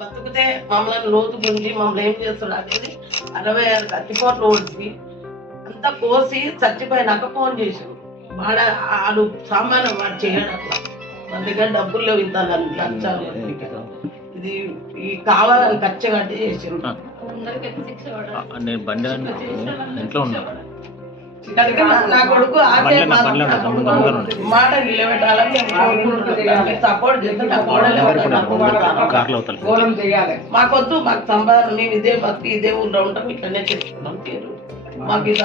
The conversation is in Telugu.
బతుకుతే మమ్మల్ని లోతు గుంజి మమ్మల్ని ఏం చేస్తాడు అనేది 66 కత్తిపోట్లు ఓడిసి అంతా కోసి చచ్చిపోయినాక ఫోన్ చేసాడు. వాడు సామాన్యం వాడు చేయడం అట్లా మన దగ్గర డబ్బులు లేవు, ఇంత లంచాలు ఇది ఈ కావాలని ఖర్చు కట్టి చేసాడు. నేను బండి ఇంట్లో ఉన్నా, నా కొడుకు మాట నిలబెట్టాలని సపోర్ట్ మాకొద్దు, మాకు సంపాదన, మేము ఇదే బతికి ఇదే ఊళ్ళో ఉంటాం, ఇట్లనే చేసుకుంటాం పేరు మాకు ఇది